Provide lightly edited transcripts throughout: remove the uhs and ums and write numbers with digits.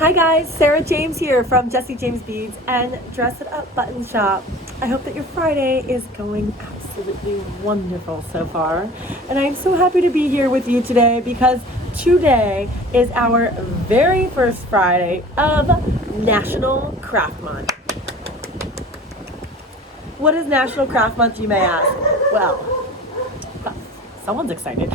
Hi guys, Sarah James here from Jesse James Beads and Dress It Up Button Shop. I hope that your Friday is going absolutely wonderful so far. And I'm so happy to be here with you today because today is our very first Friday of National Craft Month. What is National Craft Month, you may ask? Well, someone's excited.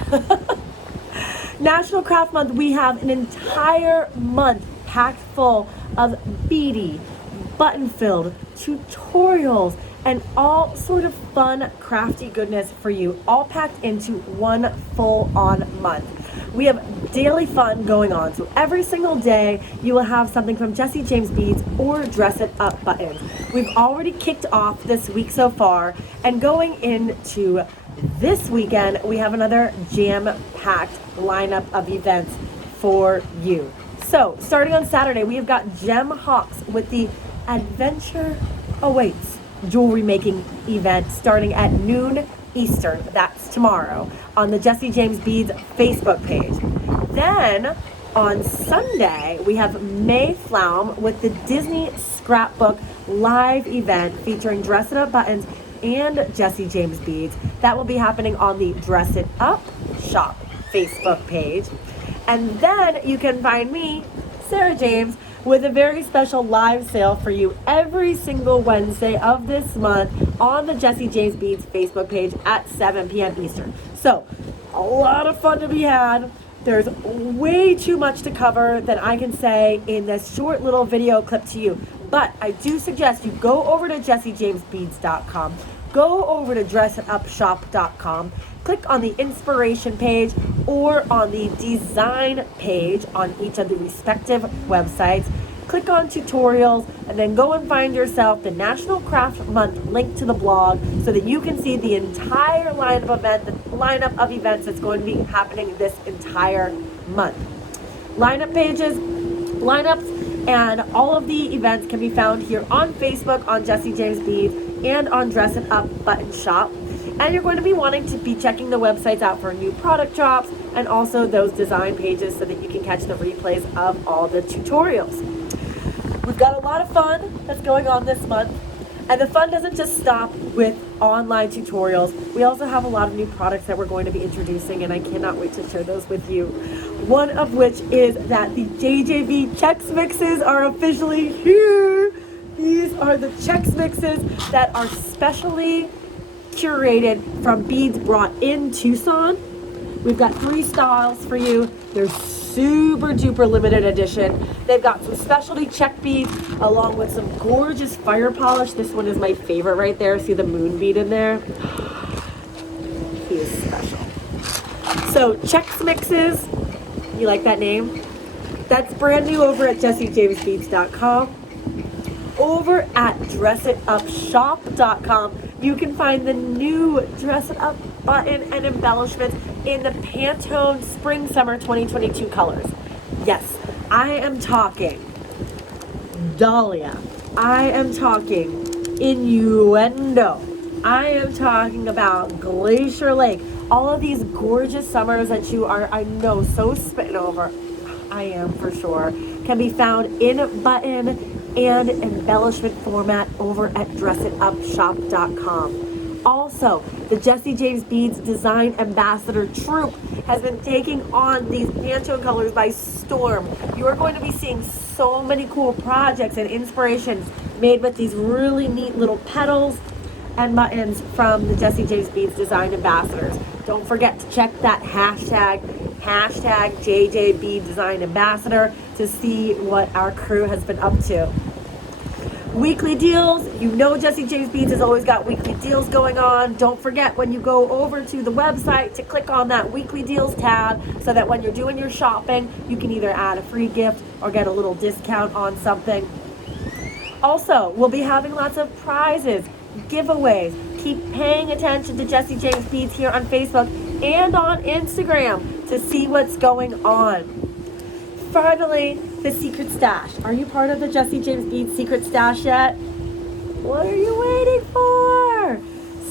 National Craft Month, we have an entire month packed full of beady, button-filled tutorials and all sort of fun, crafty goodness for you, all packed into one full-on month. We have daily fun going on, so every single day you will have something from Jesse James Beads or Dress It Up buttons. We've already kicked off this week so far, and going into this weekend, we have another jam-packed lineup of events for you. So, starting on Saturday, we have got Gem Hawks with the Adventure Awaits jewelry making event starting at noon Eastern. That's tomorrow on the Jesse James Beads Facebook page. Then on Sunday, we have May Flaum with the Disney Scrapbook live event featuring Dress It Up buttons and Jesse James Beads. That will be happening on the Dress It Up shop Facebook page. And then you can find me, Sarah James, with a very special live sale for you every single Wednesday of this month on the Jesse James Beads Facebook page at 7 p.m. Eastern. So, a lot of fun to be had. There's way too much to cover than I can say in this short little video clip to you. But I do suggest you go over to jessejamesbeads.com, go over to dressitupshop.com, click on the inspiration page or on the design page on each of the respective websites. Click on tutorials and then go and find yourself the National Craft Month link to the blog so that you can see the entire lineup of events that's going to be happening this entire month. Lineup pages, lineups, and all of the events can be found here on Facebook on Jesse James Beads and on Dress It Up Button Shop. And you're going to be wanting to be checking the websites out for new product drops and also those design pages so that you can catch the replays of all the tutorials. We've got a lot of fun that's going on this month, and the fun doesn't just stop with online tutorials. We also have a lot of new products that we're going to be introducing, and I cannot wait to share those with you. One of which is that the JJB Chex Mixes are officially here. These are the Chex Mixes that are specially curated from beads brought in Tucson. We've got 3 styles for you. They're super duper limited edition. They've got some specialty check beads along with some gorgeous fire polish. This one is my favorite right there. See the moon bead in there? He is special. So Chex Mixes, you like that name? That's brand new over at jessejamesbeads.com. Over at dressitupshop.com, you can find the new Dress It Up button and embellishments in the Pantone Spring Summer 2022 colors. Yes, I am talking Dahlia. I am talking Innuendo. I am talking about Glacier Lake. All of these gorgeous summers that you are, I know, so spitting over. I am for sure. Can be found in button and embellishment format over at dressitupshop.com. Also, the Jesse James Beads Design Ambassador Troupe has been taking on these Pantone colors by storm. You are going to be seeing so many cool projects and inspirations made with these really neat little petals and buttons from the Jesse James Beads Design Ambassadors. Don't forget to check that hashtag JJB Design Ambassador to see what our crew has been up to. Weekly deals, you know Jesse James Beads has always got weekly deals going on. Don't forget when you go over to the website to click on that weekly deals tab so that when you're doing your shopping, you can either add a free gift or get a little discount on something. Also, we'll be having lots of prizes, giveaways. Keep paying attention to Jesse James Beads here on Facebook and on Instagram to see what's going on. Finally, the secret stash. Are you part of the Jesse James Beads secret stash yet? What are you waiting for?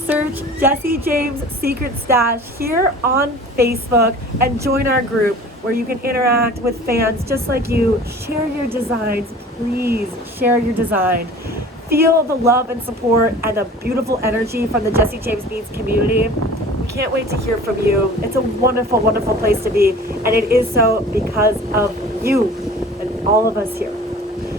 Search Jesse James Secret Stash here on Facebook and join our group where you can interact with fans just like you. Share your designs, please share your design. Feel the love and support and the beautiful energy from the Jesse James Beads community. We can't wait to hear from you. It's a wonderful, wonderful place to be, and it is so because of you and all of us here.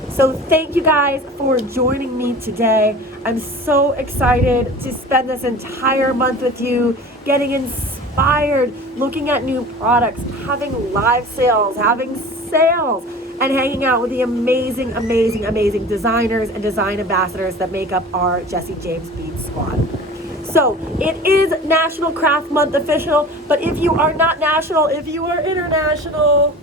So thank you guys for joining me today. I'm so excited to spend this entire month with you, getting inspired, looking at new products, having live sales, having sales, and hanging out with the amazing, amazing, amazing designers and design ambassadors that make up our Jesse James Beads squad. So it is National Craft Month official, but if you are not national, if you are international,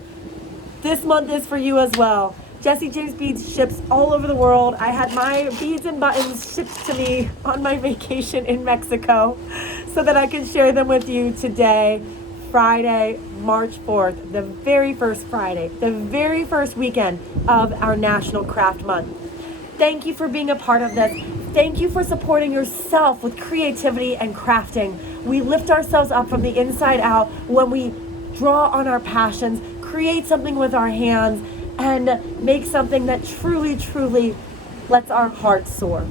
this month is for you as well. Jesse James Beads ships all over the world. I had my beads and buttons shipped to me on my vacation in Mexico so that I can share them with you today, Friday, March 4th, the very first Friday, the very first weekend of our National Craft Month. Thank you for being a part of this. Thank you for supporting yourself with creativity and crafting. We lift ourselves up from the inside out when we draw on our passions, create something with our hands, and make something that truly, truly lets our hearts soar.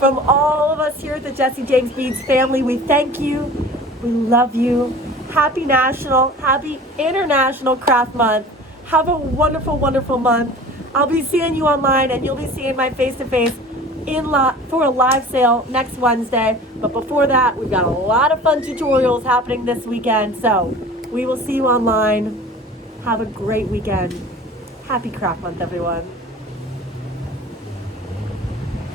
From all of us here at the Jesse James Beads family, we thank you. We love you. Happy National, happy International Craft Month. Have a wonderful, wonderful month. I'll be seeing you online, and you'll be seeing my face-to-face for a live sale next Wednesday. But before that, we've got a lot of fun tutorials happening this weekend. So we will see you online. Have a great weekend. Happy Craft Month, everyone.